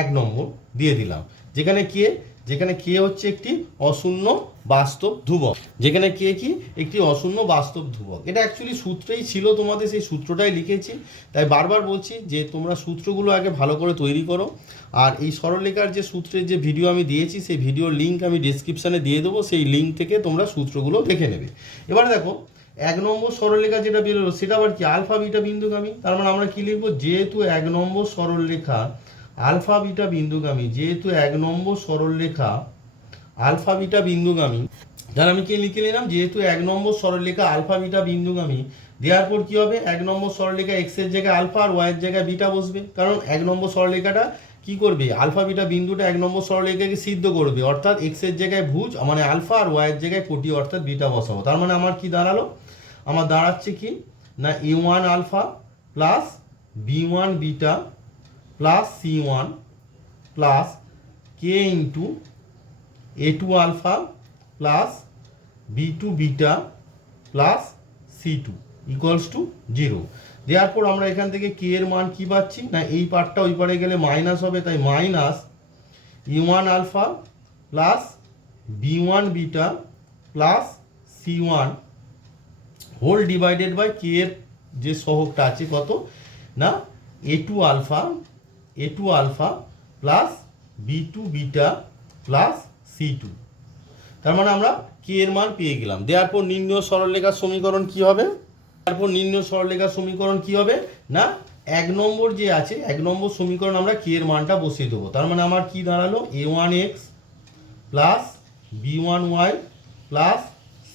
1 নম্বর দিয়ে দিলাম। যেখানে কে হচ্ছে একটি অশূন্য বাস্তব ধ্রুবক, যেখানে কে কি একটি অশূন্য বাস্তব ধ্রুবক। এটা অ্যাকচুয়ালি সূত্রেই ছিল, তোমাদের সেই সূত্রটাই লিখেছি। তাই বারবার বলছি যে তোমরা সূত্রগুলো আগে ভালো করে তৈরি করো। আর এই সরলরেখার যে সূত্রের যে ভিডিও আমি দিয়েছি সেই ভিডিওর লিঙ্ক আমি ডেসক্রিপশানে দিয়ে দেবো, সেই লিঙ্ক থেকে তোমরা সূত্রগুলো দেখে নেবে। এবার দেখো 1 নম্বর সরলরেখা যেটা বেরোলো সেটা আবার কি আলফা বিটা বিন্দুগামী। তার মানে আমরা কি লিখবো যেহেতু 1 নম্বর সরলরেখা আলফা বিটা বিন্দুগামী, যেহেতু 1 নম্বর সরলরেখা আলফা বিটা বিন্দুগামী, তাহলে আমি কি লিখে নিলাম যেহেতু 1 নম্বর সরলরেখা আলফা বিটা বিন্দুগামী দেওয়ার পর কি হবে 1 নম্বর সরলরেখা x এর জায়গায় আলফা আর y এর জায়গায় বিটা বসবে। কারণ 1 নম্বর সরলরেখাটা কি করবে আলফা বিটা বিন্দুটা 1 নম্বর সরলরেখাকে সিদ্ধ করবে, অর্থাৎ x এর জায়গায় ভুজ মানে আলফা আর y এর জায়গায় কোটি অর্থাৎ বিটা বসাবো। তার মানে আমার কি দাঁড়ালো, আমার দাঁড়াচ্ছে কি না A1 alpha plus B1 beta plus C1 plus k into A2 alpha plus B2 beta plus C2 equals to 0। দেওয়ার পর আমরা এখান থেকে k এর মান কি পাচ্ছি না এই পার্টটা ওই পারে গেলে মাইনাস হবে, তাই minus A1 alpha plus B1 beta plus C1 whole divided by k এর যে সহগটা আছে কত না A2 alpha plus B2 beta plus C2। তার মানে আমরা k এর মান পেয়ে গেলাম। দেওয়ার পর নির্ণয় সরলরেখার সমীকরণ কি হবে, তারপর নির্ণয় সরলরেখার সমীকরণ কি হবে না 1 নম্বর যে আছে 1 নম্বর সমীকরণ আমরা k এর মানটা বসিয়ে দেবো। তার মানে আমার কি দাঁড়ালো A1x plus B1y plus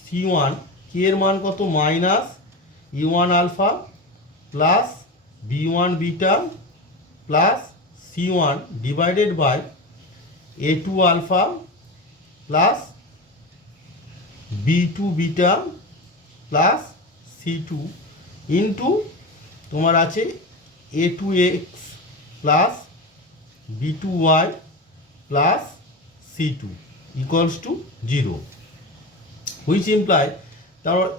C1 k এর মান কত minus A1 alpha plus B1 beta plus C1 divided by A2 alpha plus B2 beta plus C2 into তোমার আছে A2x plus B2y plus C2 equals to 0, which imply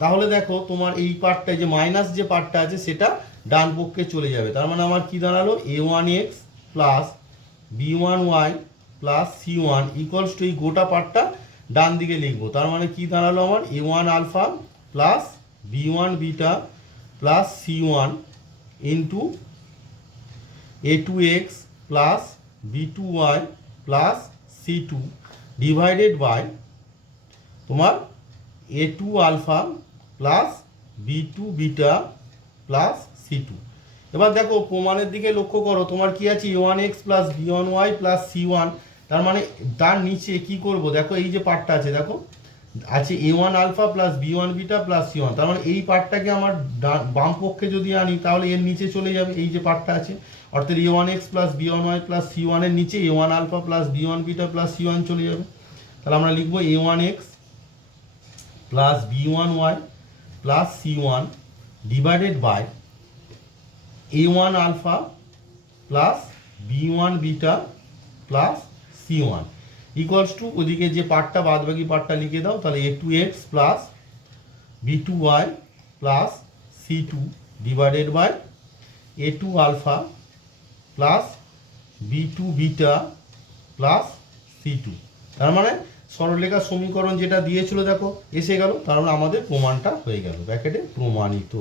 তাহলে দেখো তোমার এই পার্টটা যে মাইনাস যে পার্টটা আছে সেটা ডান পক্ষে চলে যাবে। তার মানে আমার কি দাঁড়ালো A1x plus B1y plus C1 equals two এই গোটা পার্টটা ডান দিকে লিখবো। তার মানে কি দাঁড়ালো আমার A1 alpha plus B1 beta plus C1 into A2x plus B2y plus C2 divided by তোমার A2 alpha plus B2 beta plus C2। এবার দেখো প্রমাণের দিকে লক্ষ্য করো, তোমার কি আছে A1x plus B1y plus C1, তার মানে তার নিচে কি করব দেখো এই যে পার্টটা আছে দেখো আছে A1 alpha plus B1 beta plus C1, তার মানে এই পার্টটাকে আমার বাম পক্ষে যদি আনি তাহলে এর নিচে চলে যাবে এই যে পার্টটা আছে, অর্থাৎ A1x plus B1y plus C1 এর নিচে A1 alpha plus B1 beta plus C1 চলে যাবে। তাহলে আমরা লিখবো A1x plus B1y plus C1 divided by A1 alpha plus B1 beta plus C1 equals to ওদিকে যে পার্টটা বাদবাকি পার্টটা লিখে দাও, তাহলে A2x plus B2y plus C2 divided by A2 alpha plus B2 beta plus C2। তার মানে সরলরেখার সমীকরণ যেটা দিয়েছিল দেখো এসে গেল, তার মানে আমাদের প্রমাণটা হয়ে গেল, ব্র্যাকেটে প্রমাণিত।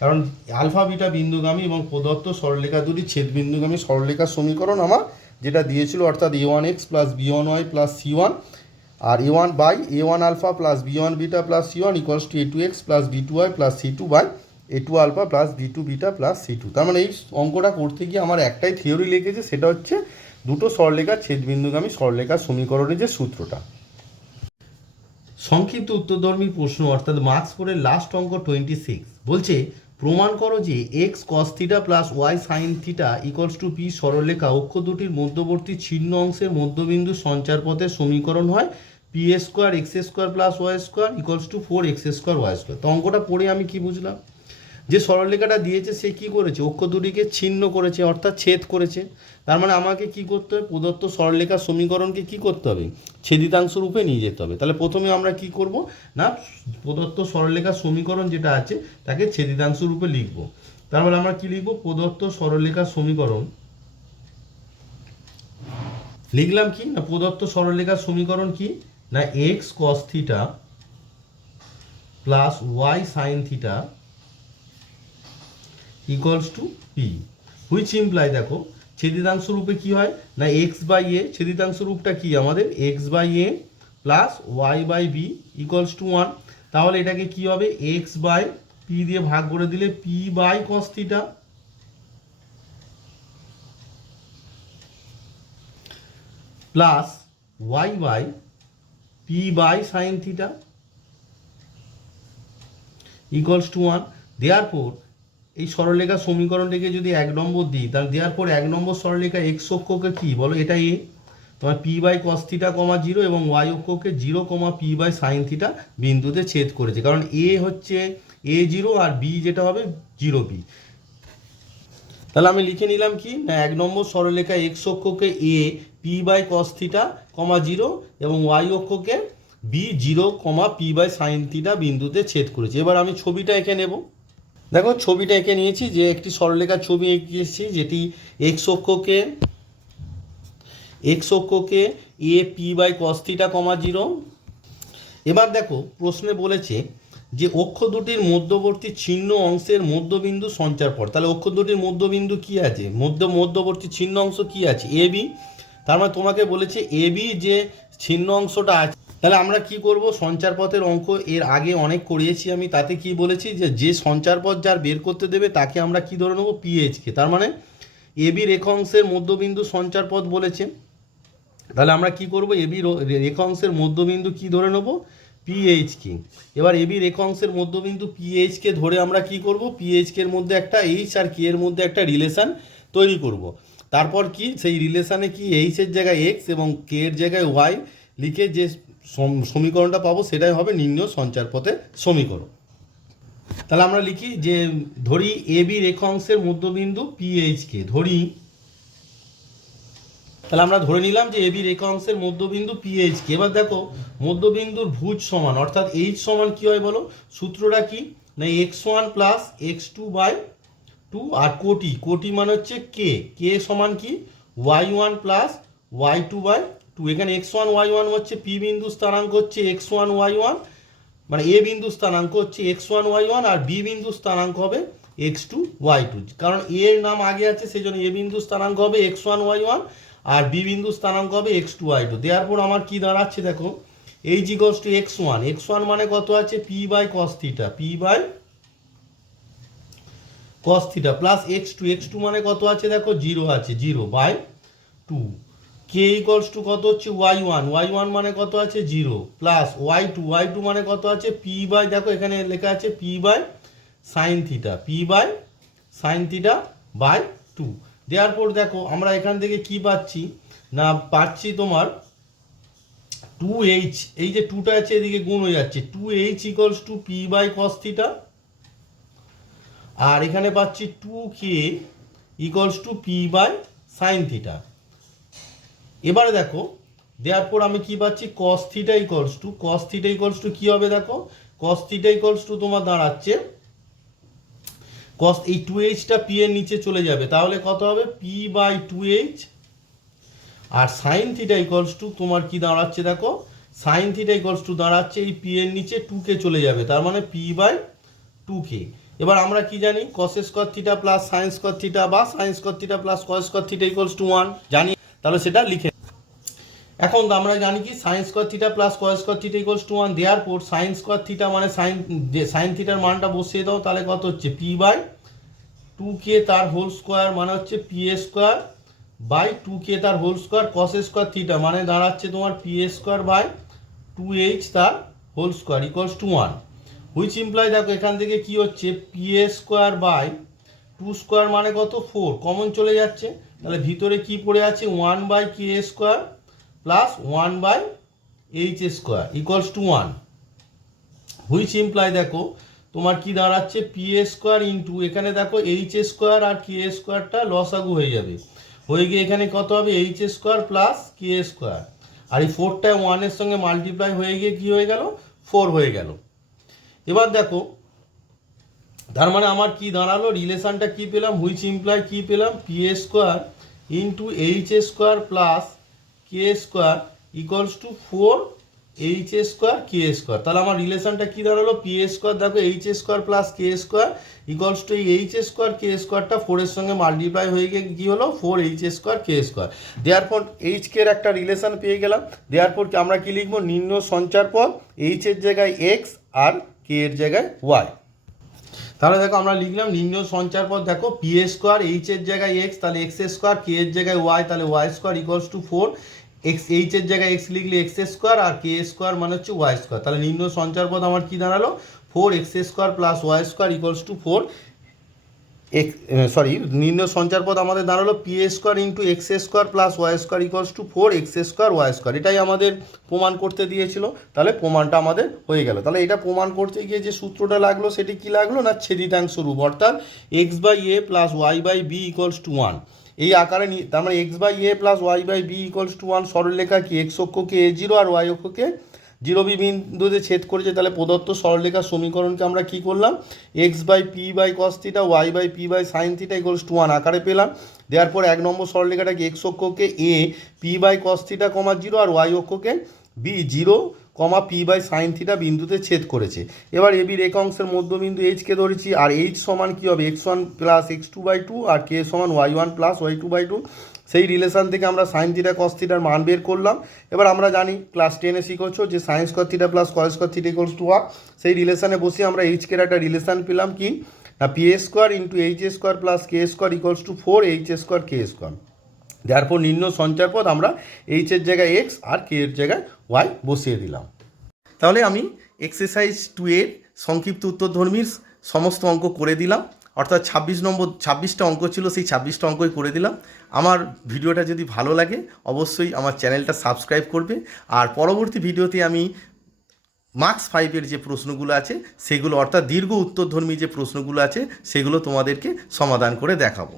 কারণ আলফা বিটা বিন্দুগামী এবং প্রদত্ত সরলরেখা দুটি ছেদবিন্দুগামী সরলরেখার সমীকরণ আমার যেটা দিয়েছিল, অর্থাৎ A1x plus B1y plus C1 আর A1 by A1 alpha plus B1 beta plus C1 equals to A2x plus B2y plus C2 by A2 alpha plus B2 beta plus C2। তার মানে এই অঙ্কটা করতে গিয়ে আমার একটাই থিওরি লেগেছে, সেটা হচ্ছে দুটো সরলরেখার ছেদবিন্দুগামী সরলরেখার সমীকরণের যে সূত্রটা। সংক্ষিপ্ত উত্তরধর্মী প্রশ্ন অর্থাৎ মার্কস করে লাস্ট অঙ্ক 26 বলছে প্রমাণ করো যে x cos theta plus y sine theta equals to p সরলরেখা অক্ষ দুটির মধ্যবর্তী ছিন্ন অংশের মধ্যবিন্দু সঞ্চার পথের সমীকরণ হয় p a square x square plus y square equals to 4x square y square. তো অঙ্কটা পড়ে আমি কি বুঝলাম, যে সরলরেখাটা দিয়েছে সে কি করেছে অক্ষ দুটিকে ছিন্ন করেছে অর্থাৎ ছেদ করেছে। তার মানে আমাকে কি করতে হবে প্রদত্ত সরলরেখার সমীকরণকে কি করতে হবে ছেদিতাংশ রূপে নিয়ে যেতে হবে। তাহলে প্রথমে আমরা কি করব না প্রদত্ত সরলরেখার সমীকরণ যেটা আছে তাকে ছেদিতাংশ রূপে লিখব। তারপরে আমরা কি লিখব প্রদত্ত সরলরেখার সমীকরণ লিখলাম কি না প্রদত্ত সরলরেখার সমীকরণ কি না x cos theta plus y sine theta equals to p, which imply দেখো ছেদিতাংশ রূপে কি হয় না এক্স বাই এ, ছেদিতাংশ রূপটা কি আমাদের x by a plus y by b equals to 1। তাহলে এটাকে কি হবে এক্স বাই পি দিয়ে ভাগ করে দিলে p by cos theta plus y by p by sine theta equals to 1। Therefore এই সরলরেখার সমীকরণটিকে যদি 1 নম্বর দিই তাহলে দেওয়ার পর 1 নম্বর সরলরেখা এক্স অক্ষকে কি বলো এটা এ, তোমার p by cos theta comma 0 এবং ওয়াই অক্ষকে 0 comma p by sine theta বিন্দুতে ছেদ করেছে, কারণ এ হচ্ছে A0 আর বি যেটা হবে 0b। তাহলে আমি লিখে নিলাম কি না 1 নম্বর সরলরেখা এক্স অক্ষকে A p by cos theta comma 0 এবং ওয়াই অক্ষকে B 0 comma p by sine theta বিন্দুতে ছেদ করেছে। এবার আমি ছবিটা এঁকে নেব। দেখো ছবিটা এঁকে নিয়েছি, যে একটি সরলরেখার ছবি এঁকেছি যেটি এক্স অক্ষকে A p by cos theta comma 0। এবার দেখো প্রশ্নে বলেছে যে অক্ষ দুটির মধ্যবর্তী ছিন্ন অংশের মধ্যবিন্দু সঞ্চার পথ। তাহলে অক্ষ দুটির মধ্যবিন্দু কি আছে মধ্যবর্তী ছিন্ন অংশ কি আছে এ বি। তার মানে তোমাকে বলেছে এ বি যে ছিন্ন অংশটা আছে। তাহলে আমরা কি করব সঞ্চারপথের অঙ্ক এর আগে অনেক করিয়েছি আমি, তাতে কি বলেছি যে সঞ্চারপথ যার বের করতে দেবে তাকে আমরা কি ধরে নেব পিএইচকে। তার মানে এবি রেখাংশের মধ্যবিন্দু সঞ্চারপথ বলেছে, তাহলে আমরা কি করব এবি রেখাংশের মধ্যবিন্দু কি ধরে নেব পিএইচকে। এবার এবি রেখাংশের মধ্যবিন্দু পিএইচকে ধরে আমরা কি করব, পিএইচকে এর মধ্যে একটা এইচ আর কে এর মধ্যে একটা রিলেশন তৈরি করব। তারপর কি সেই রিলেশনে কি এইচ এর জায়গায় এক্স এবং কে এর জায়গায় ওয়াই লিখে যে সমীকরণটা পাবো সেটাই হবে নির্ণয় সঞ্চার পথে সমীকরণ। তাহলে আমরা লিখি যে ধরি এবি রেখাংশের মধ্যবিন্দু পিএইচকে ধরি, তাহলে আমরা ধরে নিলাম যে এবি রেখাংশের মধ্যবিন্দু পিএইচকে। এবার দেখো মধ্যবিন্দুর ভুজ সমান অর্থাৎ এইচ সমান কি হয় বলো, সূত্রটা কি না x1 প্লাস x2/2 আর কোটি মানে হচ্ছে কে সমান কি y1 প্লাস y2/2। এখানে x1 y1 হচ্ছে পি বিন্দু স্থানাঙ্ক হচ্ছে x1 y1, মানে এ বিন্দু স্থানাঙ্ক হচ্ছে x1 y1 আর বি বিন্দু স্থানাঙ্ক হবে x2 y2। কারণ এ এর নাম আগে আছে সেই জন্য এ বিন্দু স্থানাঙ্ক হবে x1 y1 আর বি বিন্দু স্থানাঙ্ক হবে x2 y2। দেওয়ার পর আমার কি দাঁড়াচ্ছে দেখো এইচ ইকুয়ালস টু x1 মানে কত আছে p by cos theta plus x2 মানে কত আছে দেখো 0 আছে 0/2। কে ইকুয়ালস টু কত হচ্ছে y1 মানে কত আছে 0 প্লাস y2 মানে কত আছে p বাই, দেখো এখানে লেখা আছে p by sine theta by 2। দেওয়ার পর দেখো আমরা এখান থেকে কি পাচ্ছি না পাচ্ছি তোমার 2h, এই যে 2টা আছে এদিকে গুণ হয়ে যাচ্ছে 2h equals to p by cos theta, আর এখানে পাচ্ছি 2k equals to p by sine theta. এবারে দেখো দেওয়ার পর আমি কি পাচ্ছি cos থিটা ইকুয়ালস টু কি হবে দেখো cos থিটা ইকুয়ালস টু তোমার দাঁড়াচ্ছে cos এই 2hটা p এর নিচে চলে যাবে তাহলে কত হবে p বাই 2h, আর সাইন থিটা ইকুয়ালস টু তোমার কি দাঁড়াচ্ছে দেখো সাইন থিটা ইকুয়ালস টু দাঁড়াচ্ছে এই p এর নিচে 2k চলে যাবে তার মানে p বাই 2k। এবার আমরা কি জানি cos square theta plus sine square theta বা sine square theta plus cos square theta equals to 1 জানি, তাহলে সেটা লিখে এখন আমরা জানি কি sine square theta plus cos square theta equals to 1। দেওয়ার পর সাইন স্কয়ার থিটা মানে সাইন থিটার মানটা বসিয়ে দাও তাহলে কত হচ্ছে p বাই 2k তার হোল স্কয়ার মানে হচ্ছে p স্কয়ার বাই 2k তার whole square cos square theta মানে দাঁড়াচ্ছে তোমার p স্কয়ার বাই 2h তার whole square equals to 1, which imply দেখো এখান থেকে কি হচ্ছে p স্কয়ার বাই 2 স্কয়ার মানে কত 4 কমন চলে যাচ্ছে, তাহলে ভিতরে কি পড়ে আছে 1 by k square plus 1 by h square equals to 1, which imply দেখো তোমার কি দাঁড়াচ্ছে p স্কয়ার ইন্টু এখানে দেখো h স্কয়ার আর k স্কয়ারটা লসাগু হয়ে যাবে, হয়ে গিয়ে এখানে কত হবে h square plus k square, আর এই 4টা 1 এর সঙ্গে মাল্টিপ্লাই হয়ে গিয়ে কি হয়ে গেল 4 হয়ে গেল। এবার দেখো তার মানে আমার কি দাঁড়ালো রিলেশনটা কি পেলাম, হুইচ ইমপ্লাই কি পেলাম p square into h square plus k square equals two 4h square k square. তাহলে আমার রিলেশনটা কি দাঁড়ালো p স্কয়ার দেখো h square plus k square equals two এই h স্কয়ার k স্কয়ারটা 4 এর সঙ্গে মাল্টিপ্লাই হয়ে গিয়ে কি হলো 4h স্কয়ার k স্কয়ার। দেওয়ার পর h কে এর একটা রিলেশন পেয়ে গেলাম, দেওয়ার পর আমরা কি লিখবো নির্ণয় সঞ্চার পথ h এর জায়গায় x আর k এর জায়গায় y। তাহলে দেখো আমরা লিখলাম নির্ণয় সঞ্চার পথ দেখো p স্কয়ার h এর জায়গায় x তাহলে x স্কয়ার k এর জায়গায় y তাহলে y square equals to 4, x h এর জায়গায় x লিখলে x স্কয়ার আর k স্কয়ার মানে হচ্ছে y স্কয়ার। তাহলে নির্ণয় সঞ্চার পথ আমার কি দাঁড়ালো 4x square plus y square equals to 4 নির্ণয় সঞ্চার পথ আমাদের দাঁড়ালো p square into x square plus y square equals to 4x square y square. এটাই আমাদের প্রমাণ করতে দিয়েছিল, তাহলে প্রমাণটা আমাদের হয়ে গেল। তাহলে এটা প্রমাণ করতে গিয়ে যে সূত্রটা লাগলো সেটি কি লাগলো না ছেদিতাংশ রূপ, অর্থাৎ x by a plus y by b equals to 1 এই আকারে তার মানে x by a plus y by b equals to 1 সরলরেখা কি x অক্ষকে a0 আর y অক্ষকে 0 বি বিন্দুতে ছেদ করেছে, তাহলে প্রদত্ত সরলরেখার সমীকরণকে আমরা কি করলাম x by p by cos theta y by p by sine theta equals to 1 আকারে পেলাম। দেওয়ার পর 1 নম্বর সরলরেখাটাকে x অক্ষকে a p by cos theta comma 0 আর y অক্ষকে b 0 comma p by sine theta বিন্দুতে ছেদ করেছে। এবার এবি রেখাংশের মধ্যবিন্দু এইচকে ধরেছি, আর এইচ সমান কী হবে x1 প্লাস x2/2 আর কে সমান y1 প্লাস y2/2। সেই রিলেশান থেকে আমরা সাইন থিটা কস থিটার মান বের করলাম। এবার আমরা জানি ক্লাস 10-এ শিখেছো যে sign square theta plus cos square theta equals to 1, সেই রিলেশানে বসে আমরা এইচকে একটা রিলেশান পেলাম কি না P square into H square plus কে square equals two 4h square কে স্কোয়ার। তারপর নির্ণয় সঞ্চার পথ আমরা এইচ এর জায়গায় এক্স আর কে এর জায়গায় ওয়াই বসিয়ে দিলাম। তাহলে আমি এক্সারসাইজ 2 এর সংক্ষিপ্ত উত্তরধর্মীর সমস্ত অঙ্ক করে দিলাম, অর্থাৎ 26টা অঙ্ক ছিল, সেই 26টা অঙ্কই করে দিলাম। আমার ভিডিওটা যদি ভালো লাগে অবশ্যই আমার চ্যানেলটা সাবস্ক্রাইব করবে, আর পরবর্তী ভিডিওতে আমি মার্কস 5-এর যে প্রশ্নগুলো আছে সেগুলো, অর্থাৎ দীর্ঘ উত্তরধর্মী যে প্রশ্নগুলো আছে সেগুলো তোমাদেরকে সমাধান করে দেখাবো।